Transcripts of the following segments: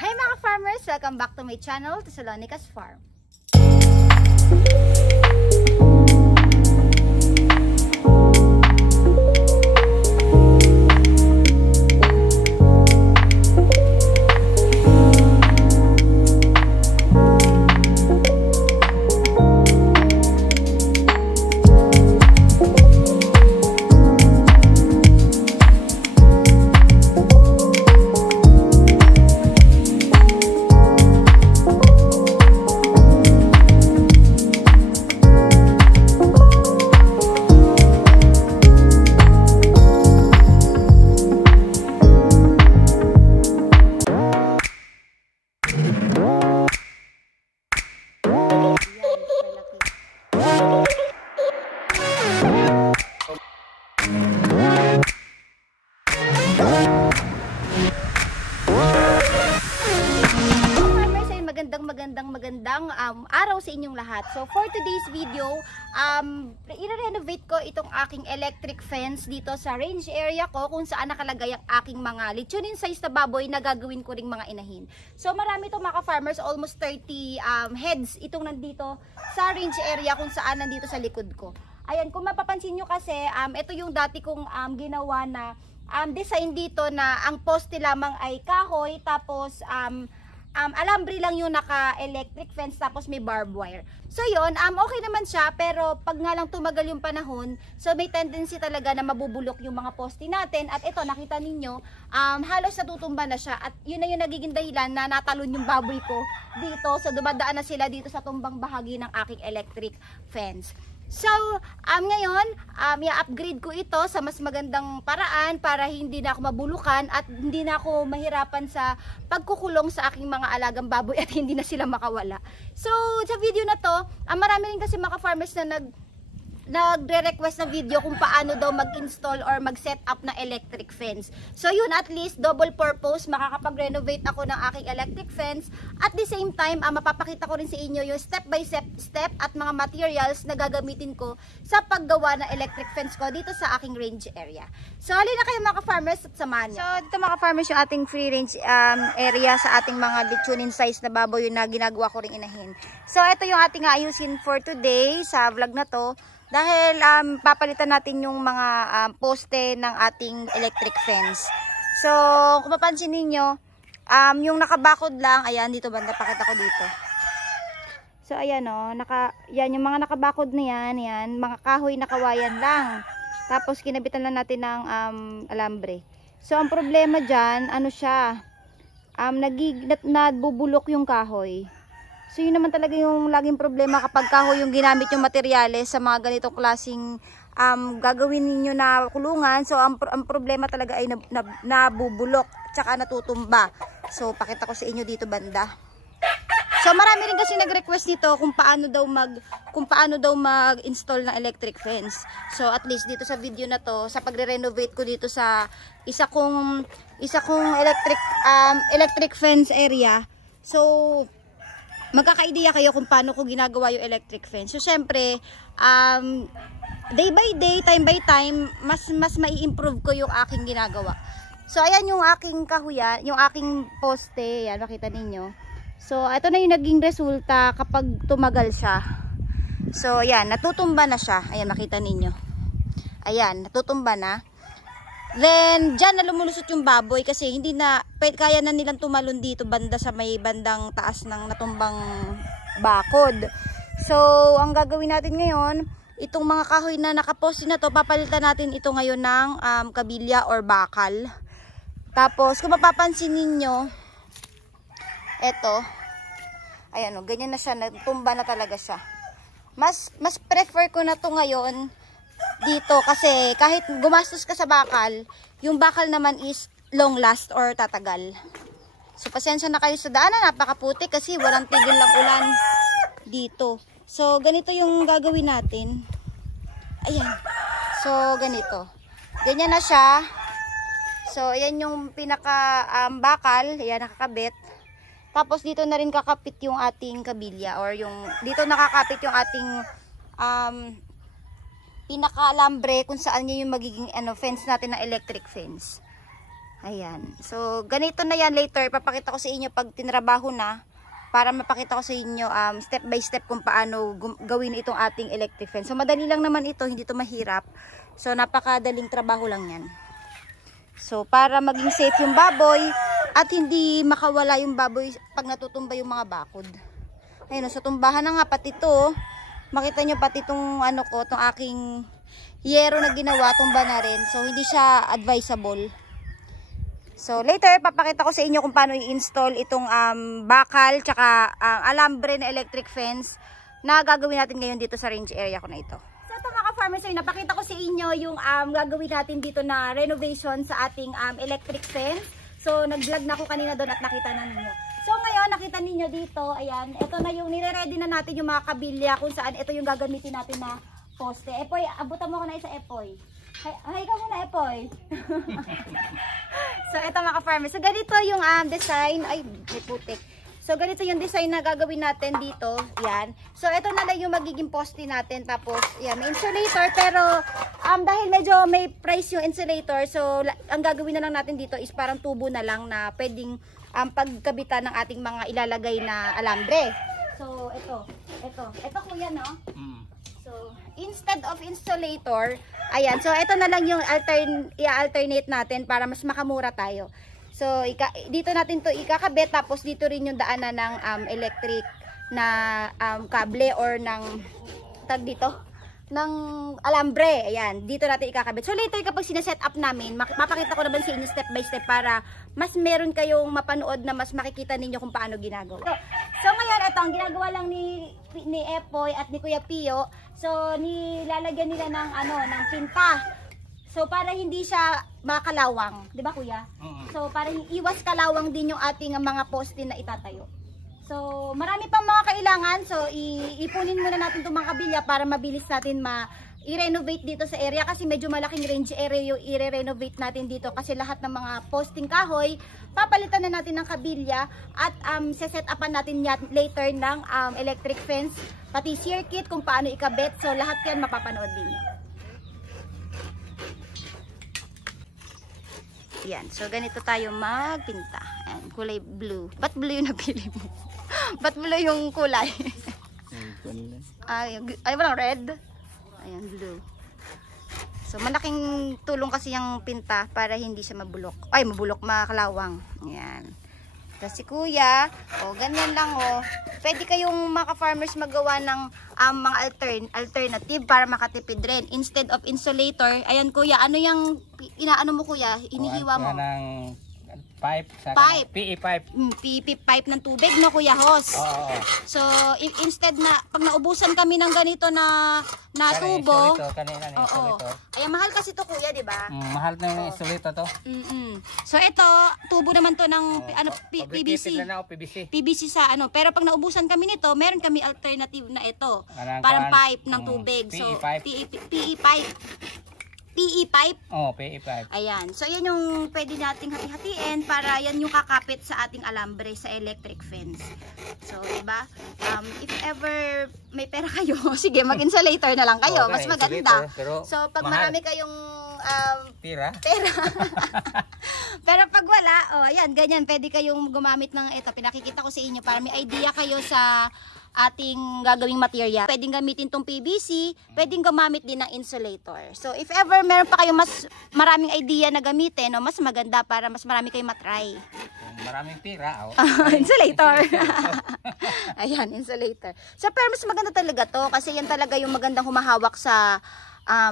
Hi mga farmers! Welcome back to my channel, Thessalonica's Farm. Magandang araw sa inyong lahat. So for today's video, i-renovate ko itong aking electric fence dito sa range area ko kung saan nakalagay ang aking mga lechonin size na baboy na gagawin ko ring mga inahin. So marami itong mga farmers, almost 30 heads itong nandito sa range area kung saan nandito sa likod ko. Ayan, kung mapapansin nyo kasi, ito yung dati kong ginawa na design dito na ang poste lamang ay kahoy, tapos alambre lang yung naka-electric fence, tapos may barbed wire. So yun, okay naman siya, pero pag nga lang tumagal yung panahon, so may tendency talaga na mabubulok yung mga poste natin. At ito, nakita ninyo, halos natutumba na siya. At yun na yung nagiging dahilan na natalon yung baboy ko dito. So dumadaan na sila dito sa tumbang bahagi ng aking electric fence. So, ngayon, i-upgrade ko ito sa mas magandang paraan para hindi na ako mabulukan at hindi na ako mahirapan sa pagkukulong sa aking mga alagang baboy at hindi na sila makawala. So, sa video na to, marami rin kasi mga farmers na nagre-request na video kung paano daw mag-install or mag-set up na electric fence. So yun, at least double purpose, makakapag-renovate ako ng aking electric fence. At the same time, mapapakita ko rin sa inyo yung step by step at mga materials na gagamitin ko sa paggawa ng electric fence ko dito sa aking range area. So halina kayo mga farmers at samahan nyo. So dito mga farmers, yung ating free range area sa ating mga lechonin size na baboy na ginagawa ko ring inahin. So ito yung ating ayusin for today sa vlog na to. Dahil papalitan natin yung mga poste ng ating electric fence. So, kung mapansin ninyo, yung nakabakod lang, ayan, dito banda, pakita ko dito. So, ayan o, yan, yung mga nakabakod na yan, mga kahoy na kawayan lang. Tapos, kinabitan lang natin ng alambre. So, ang problema dyan, ano siya, nabubulok yung kahoy. So yun naman talaga yung laging problema kapag kahoy yung ginamit yung materyales sa mga ganitong klaseng gagawin niyo na kulungan. So ang problema talaga ay nabubulok tsaka natutumba. So pakita ko sa inyo dito banda. So marami rin kasi nag-request dito kung paano daw mag-install ng electric fence. So at least dito sa video na to, sa pagre-renovate ko dito sa isa kong electric fence area. So magkaka-idea kayo kung paano ko ginagawa yung electric fence. So syempre, day by day, time by time, mas mai-improve ko yung aking ginagawa. So ayan yung aking kahuyan, yung aking poste, yan makita ninyo. So ito na yung naging resulta kapag tumagal siya. So ayan, natutumba na siya. Ayan makita ninyo. Ayan, natutumba na. Then, dyan na lumulusot yung baboy kasi hindi na, kaya na nilang tumalon dito banda sa may bandang taas ng natumbang bakod. So, ang gagawin natin ngayon, itong mga kahoy na nakaposte na to, papalitan natin ito ngayon ng kabilya or bakal. Tapos, kung mapapansin ninyo, eto, ayan o, ganyan na siya, natumba na talaga siya. Mas prefer ko na to ngayon dito kasi kahit gumastos ka sa bakal, yung bakal naman is long last or tatagal. So pasensya na kayo sa daanan, napakaputi kasi walang tigil ng ulan dito. So ganito yung gagawin natin. Ayan. So ganito. Ganyan na siya. So ayan yung pinaka bakal, ayan nakakabit. Tapos dito na rin kakapit yung ating kabilya or yung dito nakakapit yung ating pinaka-alambre kung saan yun yung magiging fence natin na electric fence. Ayan. So, ganito na yan later. Papakita ko sa inyo pag tinrabaho na. Para mapakita ko sa inyo step by step kung paano gawin itong ating electric fence. So, madali lang naman ito. Hindi ito mahirap. So, napakadaling trabaho lang yan. So, para maging safe yung baboy at hindi makawala yung baboy pag natutumba yung mga bakod. Ayun, so tumbahan na nga pati ito. Makita nyo pati itong ano ko, itong aking yero na ginawa, tumba na rin. So, hindi siya advisable. So, later, papakita ko sa inyo kung paano i-install itong bakal, tsaka alambre na electric fence na gagawin natin ngayon dito sa range area ko na ito. So, ito mga farmers, napakita ko sa inyo yung gagawin natin dito na renovation sa ating electric fence. So, nag-vlog na ako kanina doon at nakita na ninyo. So, ngayon, nakita ninyo dito, ayan, ito na yung nire-ready na natin yung mga kabilya kung saan ito yung gagamitin natin na poste. Epoy, abutan mo ko na isa, Epoy. Hay ka muna, Epoy. So, ito mga farmers. So, ganito yung design. Ay, may putik. So, ganito yung design na gagawin natin dito. Yan. So, ito na lang yung magiging poste natin. Tapos, yan, may insulator. Pero, dahil medyo may price yung insulator, so, ang gagawin na lang natin dito is parang tubo na lang na pwedeng pagkabitan ng ating mga ilalagay na alambre. So, ito kuya, no? So, instead of insulator, ayan, so ito na lang yung i-alternate natin para mas makamura tayo. So, dito natin to ikakabit, tapos dito rin yung daanan ng electric na kable or ng tag dito, ng alambre. Ayan, dito natin ikakabit. So, later kapag sineset up namin, mapakita ko naman sa inyo step by step para mas meron kayong mapanood na mas makikita ninyo kung paano ginagawa. So ngayon, ito, ang ginagawa lang ni Epoy at ni Kuya Pio, so, nilalagyan nila ng, ng pinta. So, para hindi siya makalawang. Di ba, Kuya? So, para iwas kalawang din yung ating mga poste na itatayo. So, marami pang mga kailangan. So, ipunin muna natin itong mga kabilya para mabilis natin i-renovate dito sa area. Kasi medyo malaking range area yung i-renovate natin dito. Kasi lahat ng mga posting kahoy, papalitan na natin ng kabilya. At set upan natin yan later ng electric fence. Pati circuit kung paano ikabit. So, lahat yan mapapanood din. Yan. So, ganito tayo magpinta. Ayan, kulay blue. Ba't blue yung napili mo? Ba't blue yung kulay? Ay, walang red. Ayan, blue. So, malaking tulong kasi yung pinta para hindi siya mabulok. Ay, makalawang. Ayan. Tapos si Kuya, ganyan lang, Pwede kayong mga farmers magawa ng mga alternative para makatipid rin. Instead of insulator, ayan Kuya, ano yung inaano mo Kuya? Inihiwa mo? Ng pipe. PE pipe. PE pipe ng tubig, no Kuya Hos? Oo. So, instead na, pag naubusan kami ng ganito na tubo, ay mahal kasi to Kuya, di ba? Mahal na yung insulator to. So, ito, tubo naman to ng PVC. PVC sa pero pag naubusan kami nito, meron kami alternative na ito. Parang pipe ng tubig. So, PE pipe. PE pipe? PE pipe. Ayan. So, yan yung pwede nating hati-hatiin para yan yung kakapit sa ating alambre sa electric fence. So, diba? If ever may pera kayo, sige, mag-insulator na lang kayo. Mas maganda. So, pag marami kayong pera. Pero pag wala, ayan, ganyan. Pwede kayong gumamit ng ito. Pinakikita ko sa inyo para may idea kayo sa ating gagawing material. Pwedeng gamitin tong PVC, pwedeng gumamit din ng insulator. So, if ever meron pa kayong mas maraming idea na gamitin, mas maganda para mas marami kayong matry. Maraming pira, insulator. Ayan, insulator. So, pero mas maganda talaga to kasi yan talaga yung magandang humahawak sa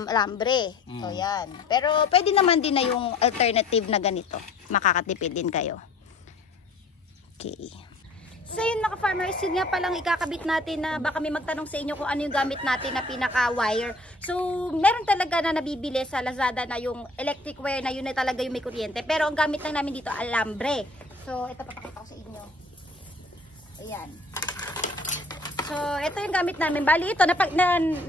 alambre. So, yan. Pero, pwede naman din na yung alternative na ganito. Makakatipid din kayo. Okay. So yun mga farmers, yun nga palang ikakabit natin na baka may magtanong sa inyo kung ano yung gamit natin na pinaka-wire. So meron talaga na nabibili sa Lazada na yung electric wire na yun na talaga yung may kuryente. Pero ang gamit lang namin dito, alambre. So ito papakita ko sa inyo. Ayan. So ito yung gamit namin. Bali ito,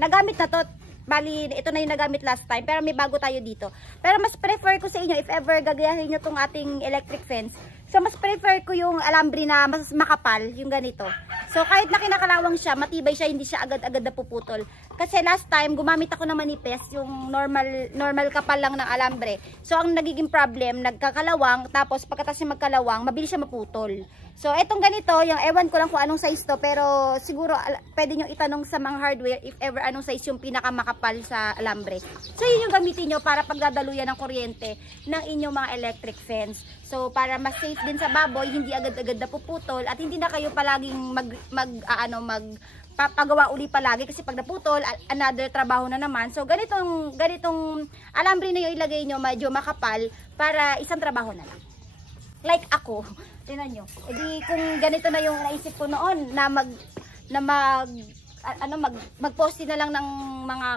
nagamit na to. Bali, ito na yung nagamit last time. Pero may bago tayo dito. Pero mas prefer ko sa inyo, if ever gagayahin nyo tong ating electric fence, so mas prefer ko yung alambre na mas makapal, yung ganito. So kahit na kinakalawang siya, matibay siya, hindi siya agad-agad na puputol. Kasi last time, gumamit ako ng manipes, yung normal kapal lang ng alambre. So, ang nagiging problem, nagkakalawang, tapos pagkatapos yung magkalawang, mabilis siya maputol. So, etong ganito, yung ewan ko lang kung anong size to, pero siguro pwede nyo itanong sa mga hardware if ever anong size yung pinakamakapal sa alambre. So, yun yung gamitin nyo para pagdadaluyan ng kuryente ng inyong mga electric fence. So, para mas safe din sa baboy, hindi agad-agad napuputol at hindi na kayo palaging papagawa uli palagi kasi pag naputol, another trabaho na naman. So, ganitong alambre na yung ilagay nyo, medyo makapal para isang trabaho na lang. Like ako, tingnan nyo. Edi kung ganito na yung naisip ko noon na magposte na lang ng mga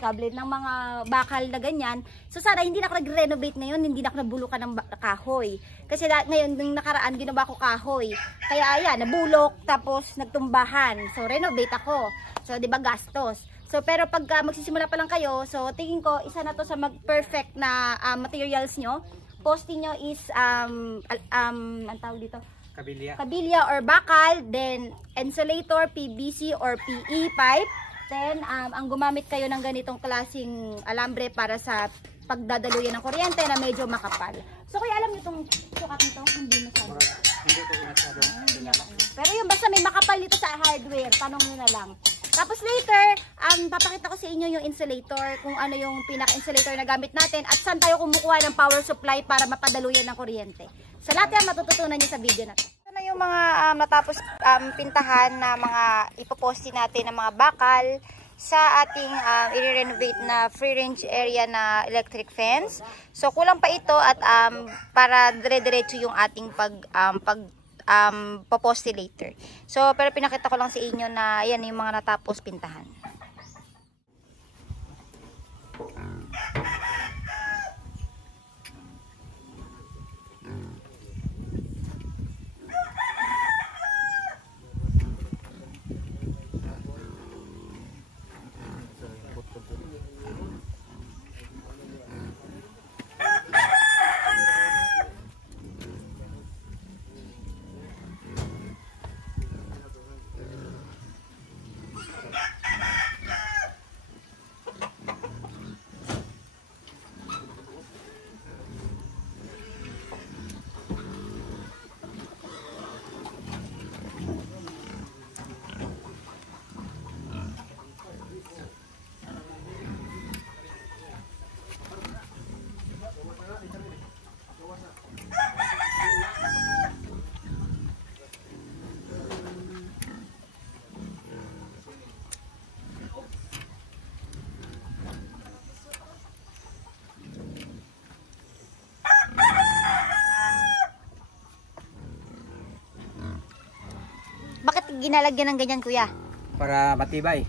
kable ng mga bakal na ganyan. So sana hindi na ako nag-renovate ngayon, hindi na ako nabulukan ng kahoy. Kasi ngayon nung nakaraan ginawa ko kahoy. Kaya ayan, nabulok tapos nagtumbahan. So renovate ako. So 'di ba gastos. So pero pag magsisimula pa lang kayo, so tingin ko isa na to sa mag-perfect na materials nyo. Poste nyo is ang tawag dito, kabilya or bakal, then insulator, PVC or PE pipe. Then ang gumamit kayo ng ganitong klaseng alambre para sa pagdadaluyan ng kuryente na medyo makapal. So kaya alam niyo itong sukat nito, hindi masyado. Hindi ko masyado. Pero yung basta may makapal dito sa hardware, tanong niyo na lang. Tapos later, papakita ko sa inyo yung insulator, kung ano yung pinaka-insulator na gamit natin at saan tayo kumukuha ng power supply para mapadaluyan ng kuryente. So lahat yan matututunan nyo sa video na to. Ito na yung mga natapos pintahan na mga ipoposte natin ng mga bakal sa ating i-renovate na free range area na electric fence. So kulang pa ito at para dire-diretso yung ating poposte later. So, pero pinakita ko lang sa inyo na yan yung mga natapos pintahan. Bakit ginalagyan ng ganyan, kuya? Para matibay.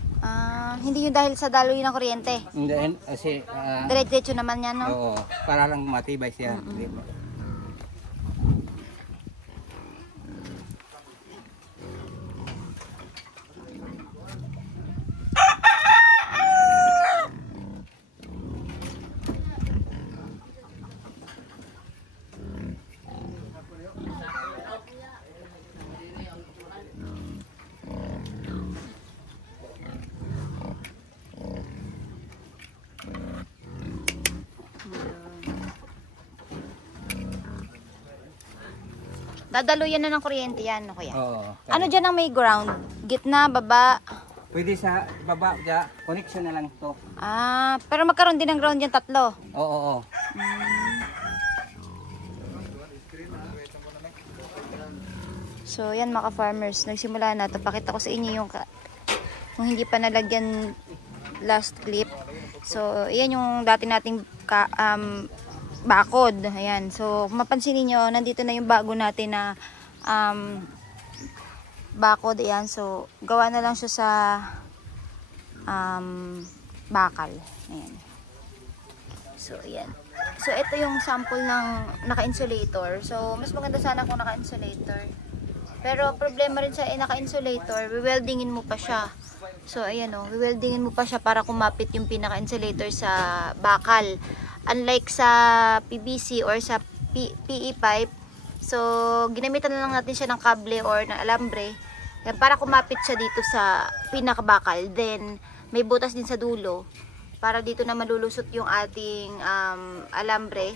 Hindi yun dahil sa daloy ng kuryente. Hindi, kasi Diretso naman yan, no? oo, para lang matibay siya. Dadaluyan na ng kuryente yan, no, kuya? Oo. Ano dyan ang may ground? Gitna, baba? Pwede sa baba, connection na lang to. Pero magkaroon din ng ground yan, tatlo. Oo. So, yan mga farmers, nagsimula na ito. Pakita ko sa inyo yung kung hindi pa nalagyan last clip. So, yan yung dati nating bakod. Ayan. So, kung mapansin niyo, nandito na yung bago natin na bakod. Ayan. So, gawa na lang siya sa bakal. Ayan. So, ayan. So, ito yung sample ng naka-insulator. So, mas maganda sana kung naka-insulator. Pero, problema rin sa naka-insulator, wiweldingin mo pa siya. So, ayan o. Wiweldingin mo pa siya para kumapit yung pinaka-insulator sa bakal. Unlike sa PVC or sa PE pipe, so ginamitan na lang natin siya ng kable or ng alambre para kumapit siya dito sa pinakabakal. Then may butas din sa dulo para dito na malulusot yung ating alambre.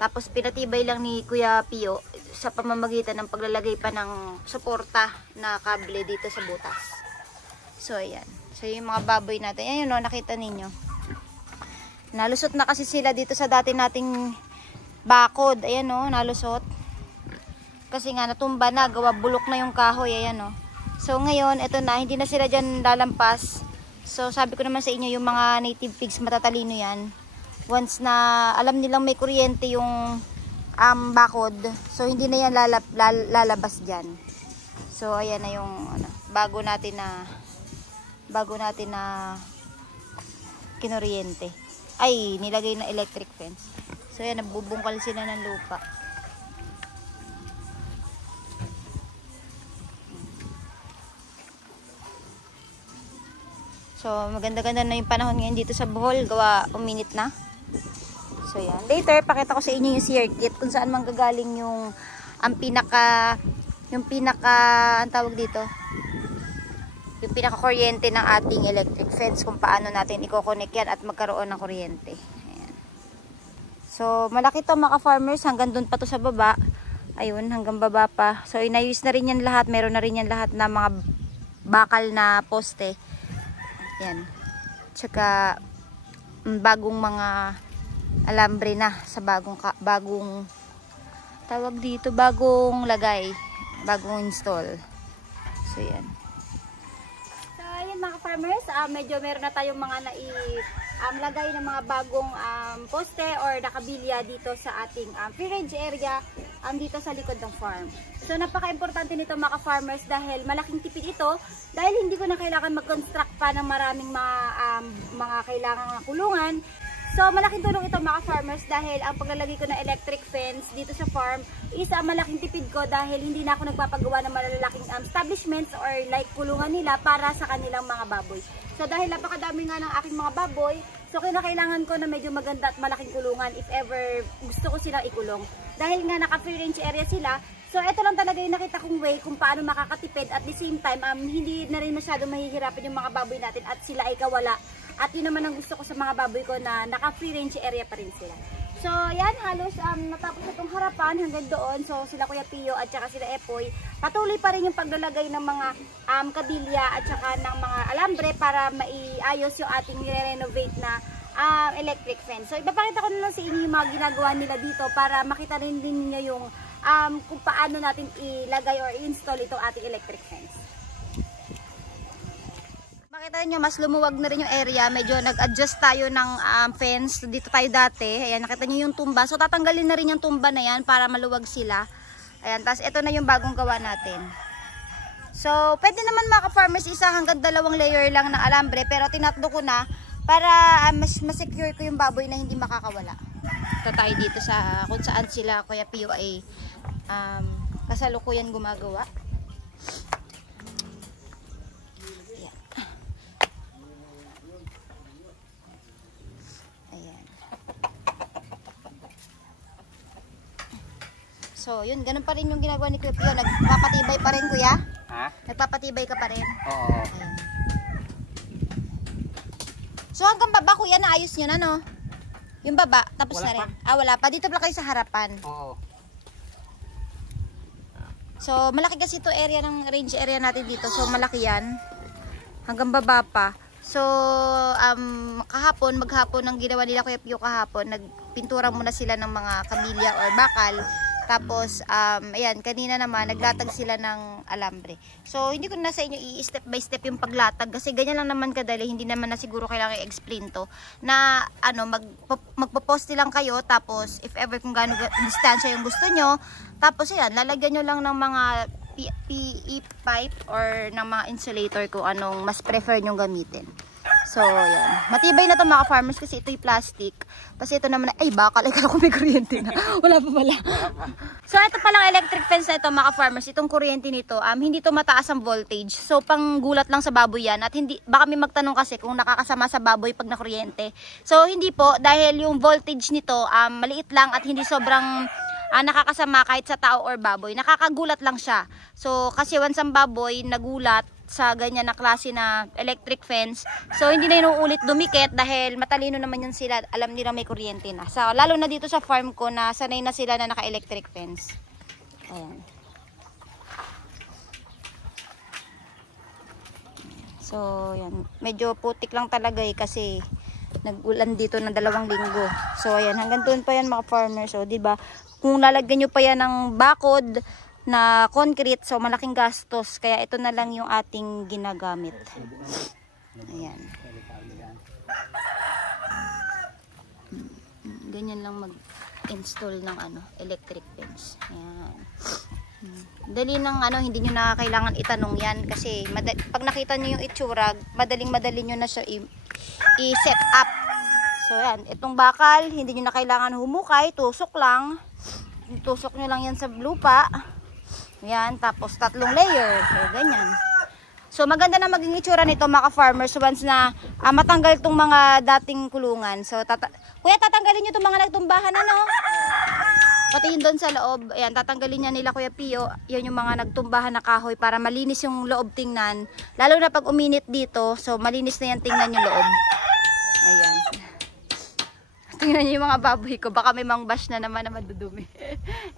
Tapos pinatibay lang ni Kuya Pio sa pamamagitan ng paglalagay pa ng suporta na kable dito sa butas. So ayan. So yung mga baboy natin, ayan o, nakita ninyo. Nalusot na kasi sila dito sa dati nating bakod. Ayan o, nalusot. Kasi nga natumba na, gawa bulok na yung kahoy. Ayan o. So ngayon, ito na, hindi na sila dyan lalampas. So sabi ko naman sa inyo, yung mga native pigs matatalino yan. Once na alam nilang may kuryente yung bakod, so hindi na yan lalabas dyan. So ayan na yung bago natin na kinuryente. Ay, nilagay na electric fence. So ayan, nabubungkal sila ng lupa. So, maganda-ganda na yung panahon ngayon dito sa Bohol. Gawa, uminit na. So, yan. Later, pakita ko sa inyo yung shear kit kung saan manggagaling yung ang pinaka, ang tawag dito, yung pinaka-kuryente ng ating electric fence, kung paano natin i-connect yan at magkaroon ng kuryente. Ayan. So, malaki to mga farmers. Hanggang dun pa to sa baba. Ayun, hanggang baba pa. So, inayos na rin yan lahat. Meron na rin yan lahat na mga bakal na poste. Yan. Tsaka bagong mga alambre na sa bagong tawag dito, bagong lagay, bagong install. So yan. So ayun mga farmers, medyo meron na tayong mga lagay ng mga bagong poste or nakabilya dito sa ating free range area dito sa likod ng farm. So napaka-importante nito mga farmers dahil malaking tipid ito dahil hindi ko na kailangan mag-construct pa ng maraming mga kailangang kulungan. So malaking tulong ito mga farmers dahil ang paglalagay ko ng electric fence dito sa farm is malaking tipid ko dahil hindi na ako nagpapagawa ng malalaking establishments or like kulungan nila para sa kanilang mga baboy. So dahil napakadami nga ng aking mga baboy, so kinakailangan ko na medyo maganda at malaking kulungan if ever gusto ko silang ikulong. Dahil nga naka-free range area sila, so ito lang talaga yung nakita kong way kung paano makakatipid at the same time hindi na rin masyado mahihirapan yung mga baboy natin at sila ay kawala. At yun naman ang gusto ko sa mga baboy ko na naka-free range area pa rin sila. So yan, halos natapos itong harapan hanggang doon. So sila Kuya Pio at saka sila Epoy, patuloy pa rin yung paglalagay ng mga kabilya at saka ng mga alambre para maiayos yung ating nire-renovate na electric fence. So ipapakita ko na lang sa inyo yung mga ginagawa nila dito para makita rin din niyo yung kung paano natin ilagay or i-install itong ating electric fence. Makita niyo mas lumuwag na rin yung area, medyo nag-adjust tayo ng fence. Dito tayo dati, ayan, nakita niyo yung tumba. So tatanggalin na rin yung tumba na yan para maluwag sila. Ayan, tapos ito na yung bagong gawa natin. So pwede naman mga farmers isa hanggang 2 layer lang ng alambre, pero tinatlo ko na para mas secure ko yung baboy na hindi makakawala. Ito tayo dito sa kung saan sila Kuya Pio ay kasalukuyan gumagawa. Ayan. Ayan. So yun, ganun pa rin yung ginagawa ni Kuya Pio. Nagpapatibay pa rin, Kuya? Ha? Nagpapatibay ka pa rin? Oo. Ayan. So hanggang baba Kuya, naayos nyo na no? Yung baba, tapos Wala na rin. pa. Wala pa. Dito pala kayo sa harapan. Oo. So malaki kasi ito area ng range area natin dito. So malaki yan. Hanggang baba pa. So maghapon ang ginawa nila Kuya Pio kahapon, nagpintura muna sila ng mga kamilya or bakal. Tapos, ayan, kanina naman, naglatag sila ng alambre. So, hindi ko na sa inyo i-step by step yung paglatag. Kasi ganyan lang naman kadali. Hindi naman na siguro kailangan i-explain to. Na, magpo-poste lang kayo. Tapos, if ever kung gaano distansya yung gusto nyo. Tapos, ayan, lalagyan nyo lang ng mga PE pipe or ng mga insulator kung anong mas prefer nyo gamitin. So, yan. Matibay na to mga farmers kasi ito'y plastic. Tapos ito naman, ay bakal, ay kala ko may kuryente na. Wala pa pala. So, ito palang electric fence na ito mga farmers. Itong kuryente nito, hindi to mataas ang voltage. So, panggulat lang sa baboy yan. At hindi, baka may magtanong kasi kung nakakasama sa baboy pag nakuryente. So, hindi po, dahil yung voltage nito, maliit lang at hindi sobrang nakakasama kahit sa tao or baboy. Nakakagulat lang siya. So, kasi once ang baboy nagulat, sa ganyan na klase na electric fence. So hindi na inuulit dumikit dahil matalino naman yun sila. Alam nila may kuryente na. So lalo na dito sa farm ko na sanay na sila na naka-electric fence. Ayan. So yan, medyo putik lang talaga kasi nag-ulan dito ng 2 linggo. So ayan, hanggang doon pa yan mga farmers. So 'di ba? Kung lalagyan niyo pa yan ng bakod na concrete, so malaking gastos. Kaya ito na lang yung ating ginagamit. Ayan. Ganyan lang mag-install ng electric fence. Ayan. Dali ng hindi nyo na kailangan itanong yan kasi pag nakita nyo yung itsura, madaling-madali nyo na siya i-set up. So yan, itong bakal, hindi nyo na kailangan humukay, tusok lang. Tusok nyo lang yan sa lupa. Yan, tapos 3 layer. So, ganyan. So, maganda na maging itsura nito mga farmers once na matanggal itong mga dating kulungan. So, kuya, tatanggalin nyo itong mga nagtumbahan, pati yun doon sa loob. Ayan, tatanggalin niya nila Kuya Pio. Yan yung mga nagtumbahan na kahoy para malinis yung loob tingnan. Lalo na pag uminit dito, so malinis na yan tingnan yung loob. Ayan. Tingnan niyo yung mga baboy ko. Baka may mangbash na naman na madudumi.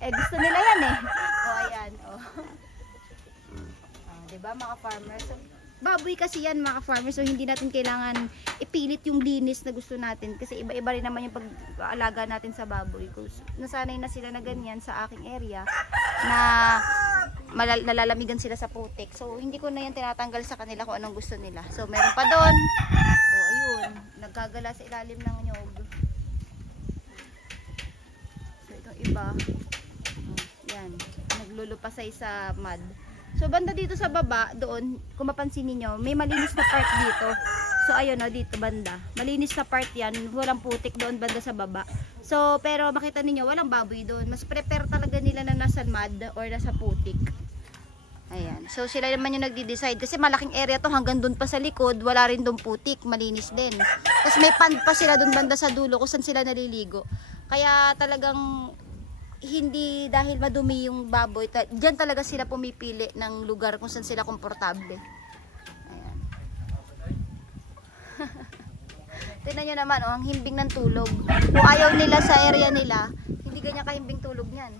Gusto nila yan ayan. Diba mga farmers? So, baboy kasi yan mga farmers. So hindi natin kailangan ipilit yung linis na gusto natin. Kasi iba-iba rin naman yung pag-aalaga natin sa baboy. Nasanay na sila na ganyan sa aking area. Na nalalamigan sila sa putik. So hindi ko na yan tinatanggal sa kanila kung anong gusto nila. So meron pa doon. Ayun. Nagkagala sa ilalim ng nyog. Iba. Yan. Naglulupasay sa mud. So banda dito sa baba, doon, kung mapansin niyo, may malinis na part dito. So ayun dito banda. Malinis na part 'yan, walang putik doon banda sa baba. So pero makita niyo walang baboy doon. Mas prepare talaga nila na nasa mud or nasa putik. Ayan. So sila naman yung nagde-decide kasi malaking area to hanggang doon pa sa likod, wala rin doon putik, malinis din. Tapos may pond pa sila doon banda sa dulo kung saan sila naliligo. Kaya talagang hindi dahil madumi yung baboy, diyan talaga sila pumipili ng lugar kung saan sila komportable. Ayan. Tingnan nyo naman, ang himbing ng tulog. Kung ayaw nila sa area nila, hindi ganyan kahimbing tulog niyan.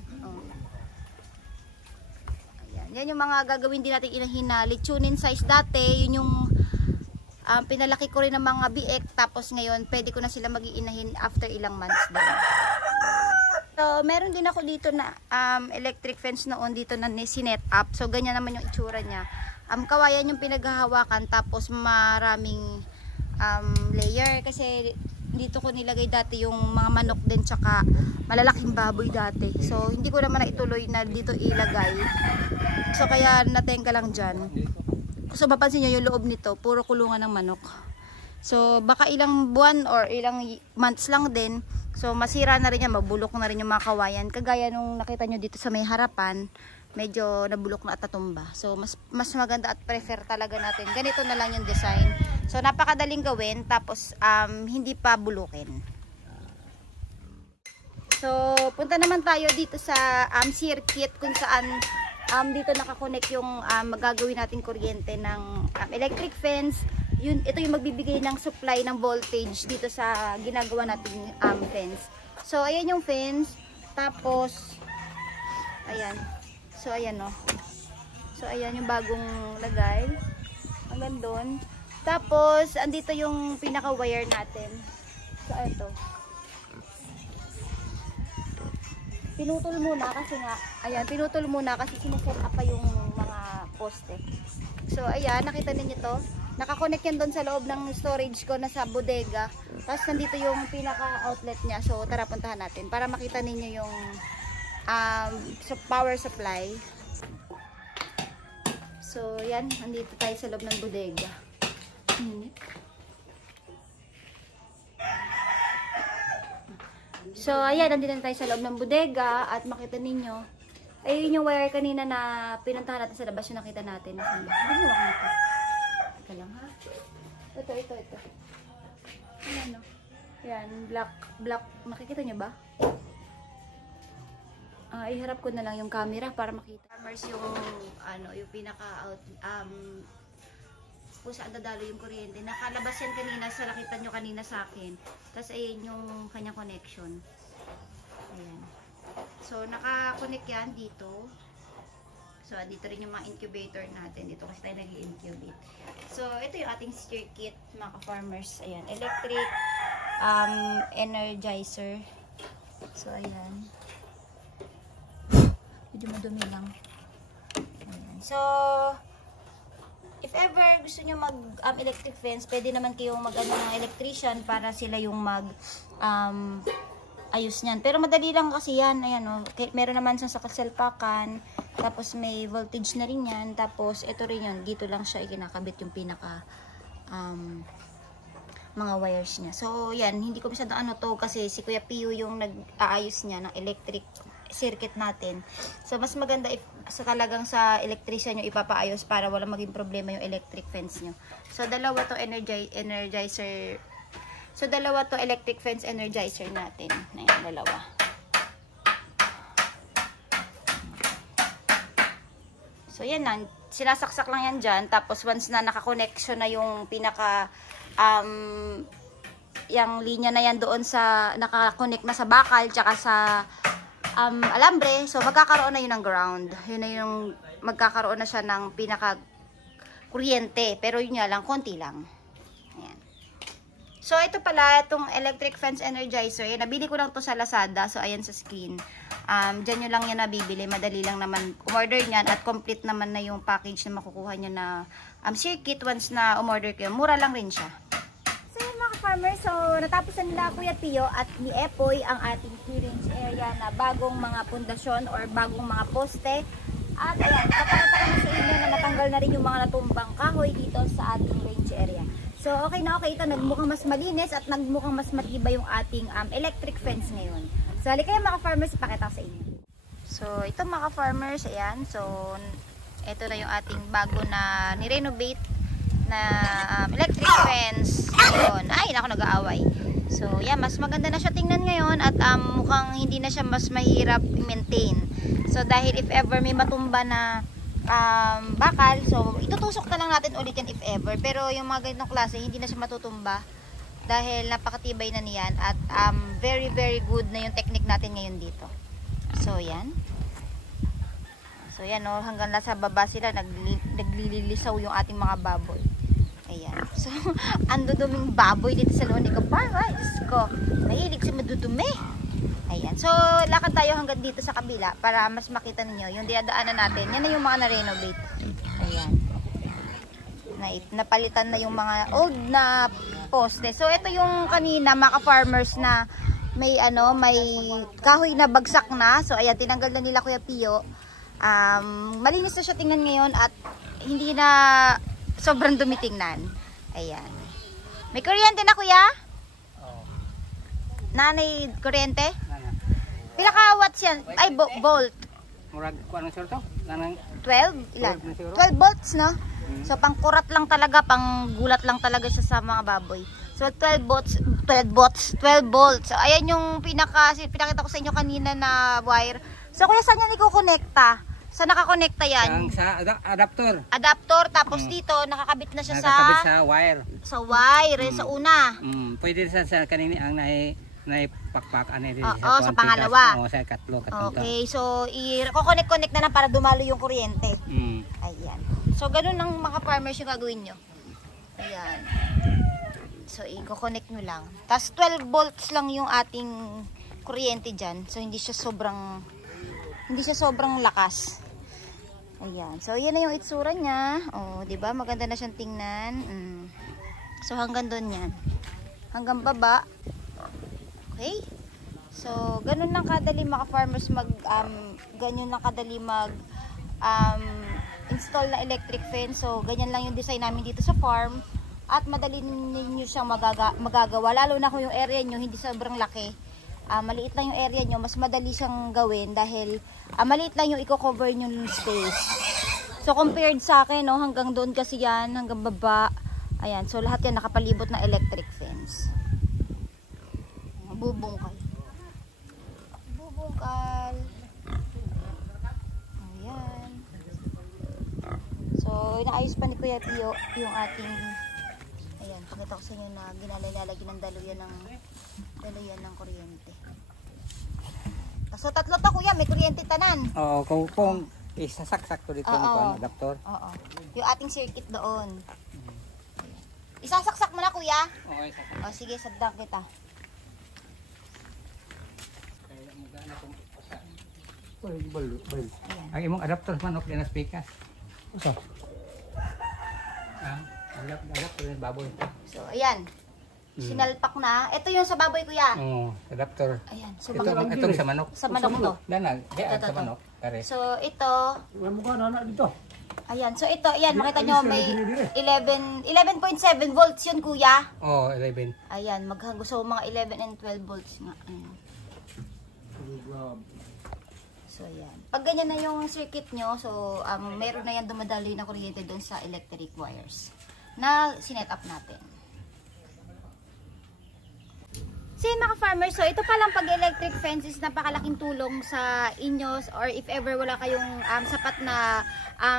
Ayan. Yan yung mga gagawin din natin inahina. Lechonin size dati, yun yung pinalaki ko rin ng mga biek. Tapos ngayon, pwede ko na sila mag-iinahin after ilang months din. So, meron din ako dito na electric fence noon dito na sinet up. So, ganyan naman yung itsura niya. Kawayan yung pinaghahawakan tapos maraming layer. Kasi dito ko nilagay dati yung mga manok din tsaka malalaking baboy dati. So, hindi ko naman na ituloy na dito ilagay. So, kaya natenga lang dyan. So, mapansin nyo yung loob nito, puro kulungan ng manok. So, baka ilang buwan or ilang months lang din. So, masira na rin yan, mabulok na rin yung mga kawayan. Kagaya nung nakita nyo dito sa may harapan, medyo nabulok na at tatumba. So, mas maganda at prefer talaga natin. Ganito na lang yung design. So, napakadaling gawin, tapos hindi pa bulukin. So, punta naman tayo dito sa circuit kung saan dito nakakonect yung magagawin nating kuryente ng electric fence. Ito yung magbibigay ng supply ng voltage dito sa ginagawa nating fence. So ayan yung fence, tapos ayan. So ayan So ayan yung bagong lagay. Hanggang doon. Tapos andito yung pinaka wire natin. So ito. Pinutol muna kasi sineset up pa yung mga poste. So ayan, nakita niyo to. Nakakonect yan doon sa loob ng storage ko na sa bodega. Tapos nandito yung pinaka-outlet niya. So tara puntahan natin para makita ninyo yung power supply. So yan, nandito tayo sa loob ng bodega. So ayan, nandito tayo sa loob ng bodega at makita ninyo. Ayun yung wire kanina na pinuntahan natin sa labas yung nakita natin. Hindi mo makita. Lang ha. Ito. Ayan Yan, black. Makikita nyo ba? Iharap ko na lang yung camera para makita. Yung pinaka kung saan dadalo yung kuryente. Nakalabas yan kanina, sa nakita nyo kanina sa akin. Tapos ayan yung kanyang connection. Ayan. So naka-connect yan dito. So dito rin yung mga incubator natin. Dito kasi tayo nag-incubate. So ito yung ating circuit, mga farmers. Ayan, electric energizer. So ayan. Medyo madumi lang. Ayan. So if ever gusto nyo mag electric fence, pwede naman kayong mag-ano ng electrician para sila yung mag ayos niyan. Pero madali lang kasi yan. Ayan, oh. Meron naman sa kaselpakan. Tapos may voltage na rin yan. Tapos ito rin yun. Dito lang siya ikinakabit yung pinaka mga wires niya. So yan, hindi ko masyado ano to kasi si Kuya Pio yung nag-aayos niya ng electric circuit natin. So mas maganda if sa talagang sa electrician nyo ipapaayos para wala maging problema yung electric fence nyo. So dalawa to energizer. So dalawa to electric fence energizer natin. Ayan, dalawa. So yan lang, sinasaksak lang yan dyan. Tapos once na nakakonnection na yung pinaka yung linya na yan doon sa nakakonect na sa bakal tsaka sa alambre, so magkakaroon na yun ng ground. Yun na yung magkakaroon na siya ng pinaka kuryente, pero yun nga lang, konti lang. Ayan. So ito pala, itong electric fence energizer, nabili ko lang to sa Lazada. So ayan sa screen, dyan nyo lang yan nabibili, madali lang naman umorder nyan at complete naman na yung package na makukuha nyo na circuit once na umorder kayo. Mura lang rin siya. So yun mga farmers, so natapos na nila Kuya Pio at ni Epoy ang ating clearance area na bagong mga pundasyon or bagong mga poste. At ayan, napakita ko na sa inyo na natanggal na rin yung mga natumbang kahoy dito sa ating range area. So okay na okay ito, nagmukhang mas malinis at nagmukhang mas matibay yung ating electric fence ngayon. So halika kayo mga farmers, ipakita ko sa inyo. So ito mga farmers, ayan, so ito na yung ating bago na ni-renovate na electric fence. Ayun. Ay, naku, nag-aaway. So, yeah, mas maganda na siya tingnan ngayon at mukhang hindi na siya mas mahirap i-maintain. So, dahil if ever may matumba na bakal, so itutusok na lang natin ulit yan if ever. Pero yung mga ganitong klase, hindi na siya matutumba dahil napakatibay na niyan at very, very good na yung technique natin ngayon dito. So, yan. So, yan, no, hanggang nasa baba sila, naglililisaw yung ating mga baboy. Ayan. So, ang duduming baboy dito sa Lonico Park. Ay, Diyos ko. Mahilig si madudumi. Ayan. So, lakad tayo hanggang dito sa kabila para mas makita niyo yung dinadaanan natin. Yan na yung mga na-renovate. Ayan. Napalitan na yung mga old na poste. So, ito yung kanina mga farmers na may kahoy na bagsak na. So, ayan, tinanggal na nila Kuya Pio. Malinis na siya tingnan ngayon at hindi na sobrang dumitingnan. Ayan. May kuryente na Kuya? Oo. Nanay kuryente? Pila ka watts yan? Ay, volt. Murag, kung anong sir to? 12? Ilan? 12 volts, no? So, pang kurat lang talaga, pang gulat lang talaga siya sa mga baboy. So, 12 volts. So, ayan yung pinakita ko sa inyo kanina na wire. So, Kuya, saan yan ikukonekta? Saan nakakonekta yan? Sa adapter. Adapter, tapos dito, nakakabit na siya Nakakabit sa wire. Sa wire, sa una. Pwede sa kanini ang naipakpak. Oo, sa pangalawa. Oo, sa katlo. Okay, so, i-connect na para dumalo yung kuryente. Ayan. So, ganun ang mga farmers yung gagawin nyo. Ayan. So, i-connect nyo lang. Tapos, 12 volts lang yung ating kuryente dyan. So, hindi siya sobrang lakas. Ayan. So, yan na yung itsura niya. Oh, 'di ba? Maganda na siyang tingnan. So, hanggang doon 'yan. Hanggang baba. Okay? So, ganun lang kadali mga farmers ganyan lang kadali install na electric fence. So, ganyan lang yung design namin dito sa farm. At madali niyo siyang magagawa. Lalo na kung yung area niyo hindi sobrang laki. Maliit lang yung area nyo, mas madali siyang gawin dahil maliit lang yung i-cover nyo ng space. So, compared sa akin, no, hanggang doon kasi yan, hanggang baba. Ayan, so lahat yan nakapalibot na electric fence. Bubungkal. Ayan. So, So, inaayos pa ni Kuya Pio yung ating, ayan, pakita ko sa inyo na ginalagyan ng daluyan ng kuryente. So, tatlo to kuya, may kuryente tanan. Oo, kung isasaksak to dito ng adapter. Oo. Yung ating circuit doon. Isasaksak mo na kuya? Oo, isasaksak. O, sige, sadang kita. Ang imong adapter man ok na speaker. Usa. Adapter ng baboy. So, ayan. Sinalpak na. Ito yung sa baboy kuya. Oo, adapter. Ayan. So, Itong sa manok. sa manok to. Danag, Ito. sa manok. Kare. So, ito. Wala mo ka na dito. Ayan. So, ito. Ayan. Makita nyo may 11.7 volts yun kuya. Oo, 11. Ayan. Maghanggo. So, mga 11 and 12 volts nga. Ayan. So, ayan. Pag ganyan na yung circuit nyo, so, meron na yan dumadaloy na kuryente doon sa electric wires na sinet up natin. So yun mga farmers, so ito palang pag-electric fence is napakalaking tulong sa inyo or if ever wala kayong sapat na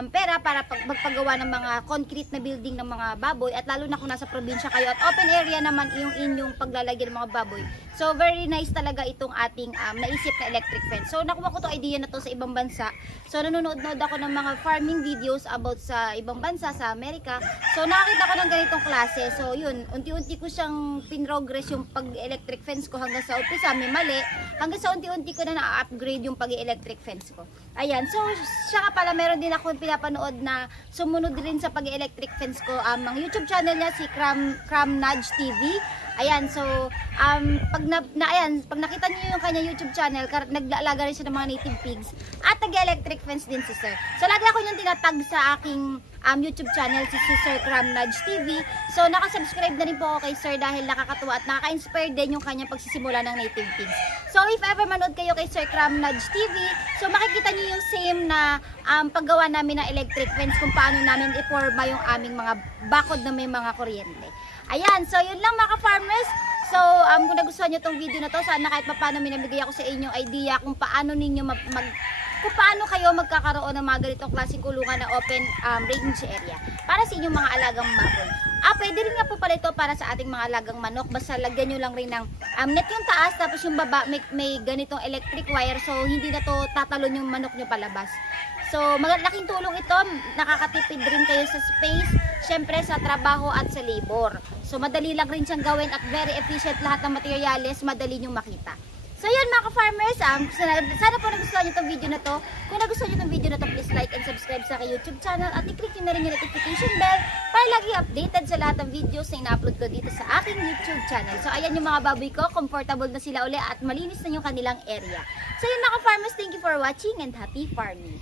pera para magpagawa ng mga concrete na building ng mga baboy at lalo na kung nasa probinsya kayo at open area naman yung inyong paglalagyan ng mga baboy. So very nice talaga itong ating naisip na electric fence. So nakuha ko itong idea na to sa ibang bansa. So nanonood ako ng mga farming videos about sa ibang bansa, sa Amerika. So nakakita ko ng ganitong klase. So yun, unti-unti ko siyang pinrogress yung pag-electric fence ko hanggang sa umpisa may mali. Hanggang sa unti-unti ko na na-upgrade yung pag-electric fence ko. Ayan, so siya pala meron din ako pinapanood na sumunod din sa pag-electric fence ko. Ang YouTube channel niya si Cram Nudge TV. Ayan, so pag nakita niyo yung kanya YouTube channel, naglaalaga rin siya ng mga native pigs at nag-electric fence din si Sir. So lagi ako yung tinatag sa aking YouTube channel si Sir Cram Nudge TV. So nakasubscribe na rin po ako kay Sir dahil nakakatuwa at nakaka-inspire din yung kanyang pagsisimula ng native pigs. So if ever manood kayo kay Sir Cram Nudge TV, so makikita niyo yung same na paggawa namin ng electric fence kung paano namin i-forma yung aming mga bakod na may mga kuryente. Ayan, so yun lang mga farmers. So, kung nagustuhan nyo tong video na to, sana kahit paano minamigay ako sa inyong idea kung paano ninyo kung paano kayo magkakaroon ng mga ganitong klaseng kulungan na open range area para sa inyong mga alagang baboy. Pwede rin nga po pala ito para sa ating mga alagang manok. Basta lagyan nyo lang rin ng net yung taas, tapos yung baba may ganitong electric wire. So, hindi na to tatalon yung manok nyo palabas. So, malaking tulong ito. Nakakatipid rin kayo sa space, syempre sa trabaho at sa labor. So, madali lang rin siyang gawin at very efficient lahat ng materials, madali nyo makita. So, yun mga ka-farmers, sana po nagustuhan nyo itong video na to. Kung nagustuhan nyo itong video na to, please like and subscribe sa aking YouTube channel at i-click nyo na rin yung notification bell para lagi updated sa lahat ng videos na ina-upload ko dito sa aking YouTube channel. So, ayan yung mga baboy ko, comfortable na sila uli at malinis na yung kanilang area. So, yun mga ka-farmers, thank you for watching and happy farming!